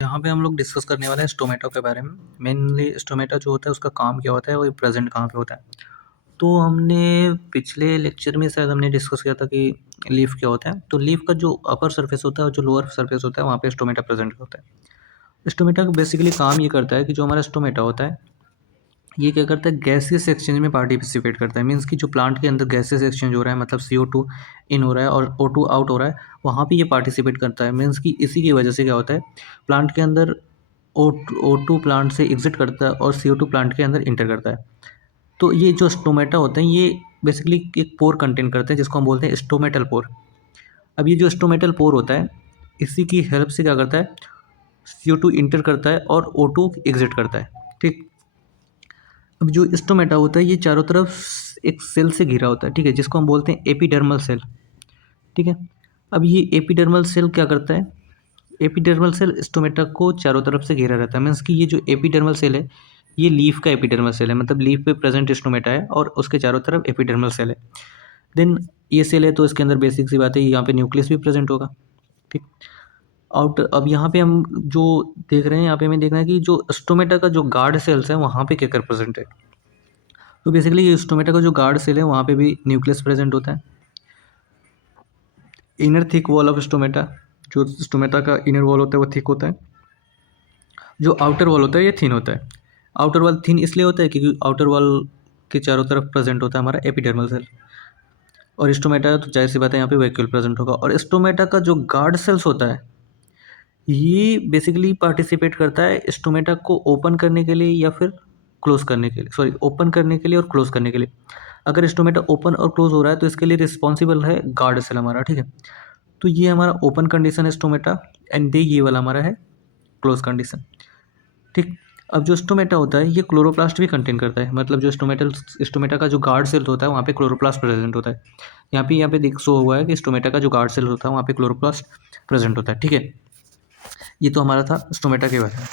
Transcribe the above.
यहाँ पे हम लोग डिस्कस करने वाले हैं स्टोमेटो के बारे में। मेनली स्टोमेटो जो होता है उसका काम क्या होता है, वो प्रेजेंट कहाँ पे होता है। तो हमने पिछले लेक्चर में शायद हमने डिस्कस किया था कि लीफ क्या होता है। तो लीफ का जो अपर सरफेस होता है और जो लोअर सरफेस होता है वहाँ पे स्टोमेटा प्रेजेंट होता है। स्टोमेटा का बेसिकली काम ये करता है कि जो हमारा स्टोमेटा होता है ये क्या करता है, गैसियस एक्सचेंज में पार्टिसिपेट करता है। मीन्स कि जो प्लांट के अंदर गैसियस एक्सचेंज हो रहा है, मतलब CO2 इन हो रहा है और O2 आउट हो रहा है, वहाँ पे ये पार्टिसिपेट करता है। मीन्स कि इसी की वजह से क्या होता है, प्लांट के अंदर O2 प्लांट से एग्जिट करता है और CO2 प्लांट के अंदर इंटर करता है। तो ये जो स्टोमेटा होते हैं ये बेसिकली एक पोर कंटेन करते हैं जिसको हम बोलते हैं स्टोमेटल पोर। अब ये जो स्टोमेटल पोर होता है इसी की हेल्प से क्या करता है, CO2 इंटर करता है और O2 एग्जिट करता है। ठीक। अब जो स्टोमेटा होता है ये चारों तरफ एक सेल से घिरा होता है, ठीक है, जिसको हम बोलते हैं एपिडर्मल सेल। ठीक है। अब ये एपिडर्मल सेल क्या करता है, एपिडर्मल सेल स्टोमेटा को चारों तरफ से घेरा रहता है। मीन्स कि ये जो एपिडर्मल सेल है ये लीफ का एपिडर्मल सेल है, मतलब लीफ पे प्रेजेंट स्टोमेटा है और उसके चारों तरफ एपिडर्मल सेल है। देन ये सेल है तो इसके अंदर बेसिक सी बात है यहाँ पे न्यूक्लियस भी प्रेजेंट होगा। ठीक। आउट अब यहाँ पे हम जो देख रहे हैं, यहाँ पे हमें देखना है कि जो स्टोमेटा का जो गार्ड सेल्स है वहाँ पे क्या कर प्रेजेंट है। तो बेसिकली ये स्टोमेटा का जो गार्ड सेल है वहाँ पे भी न्यूक्लियस प्रेजेंट होता है। Inner thick wall of stomata, जो स्टोमेटा का इनर वॉल होता है वो थिक होता है। जो आउटर वॉल होता है ये थिन होता है। आउटर वॉल थिन इसलिए होता है क्योंकि आउटर वॉल के चारों तरफ प्रेजेंट होता है हमारा एपिडर्मल सेल। और स्टोमेटा तो जाहिर सी बात है यहाँ पे वैक्यूल प्रेजेंट होगा। और स्टोमेटा का जो गार्ड सेल्स होता है ये बेसिकली पार्टिसिपेट करता है स्टोमेटा को ओपन करने के लिए या फिर क्लोज करने के लिए, सॉरी, ओपन करने के लिए और क्लोज करने के लिए। अगर स्टोमेटा ओपन और क्लोज हो रहा है तो इसके लिए रिस्पॉन्सिबल है गार्ड सेल हमारा। ठीक है। तो ये हमारा ओपन कंडीशन है स्टोमेटा एंड ये वाला हमारा है क्लोज कंडीशन। ठीक। अब जो स्टोमेटा होता है ये क्लोरोप्लास्ट भी कंटेन करता है, मतलब जो स्टोमेटा का जो गार्ड सेल होता है वहाँ पे क्लोरोप्लास्ट प्रेजेंट होता है। यहाँ पे देख शो हुआ है कि स्टोमेटा का जो गार्ड सेल होता है वहाँ पे क्लोरोप्लास्ट प्रेजेंट होता है। ठीक है। ये तो हमारा था स्टोमेटा के बारे में।